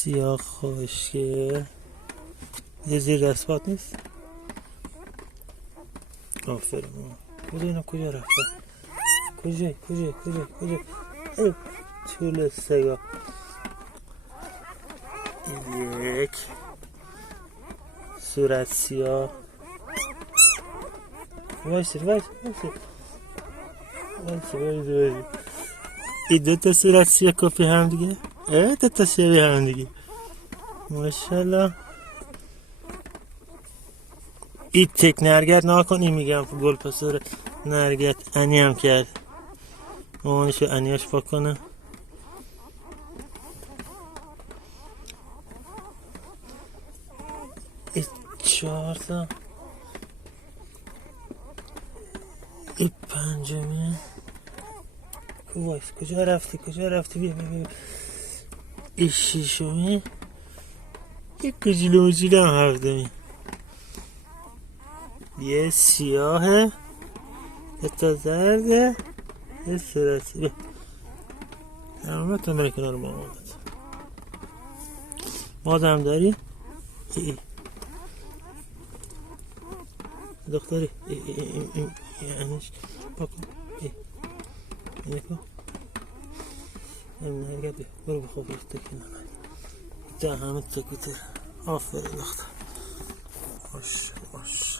سیاه خوشگل. یه زیر دستبات نیست؟ آفرین. کجا اینا کجا رفتن؟ کجا طول سگا. یک صورت سیاه. وایسی این دوتا صورت سیاه کپی هم دیگه. دوتا شبیه هم دیگه ماشالله. این تک نرگت نکنی میگم گل پسر نرگت انی هم کرد مامانشو انیاش بکنه. این 4 تا. این 5می. کجا رفتی بیا. این 6می. این کجیلو هم 7می. یه سیاهه، یه تا زرده، یه صورتی. همه بره کنار مامانت. مادم داری؟ دختری یعنیش بکن. اینه کن. این نرگه بیا برو بخواب رفته کنم. ده همه تکوته. آفرین دختر. باش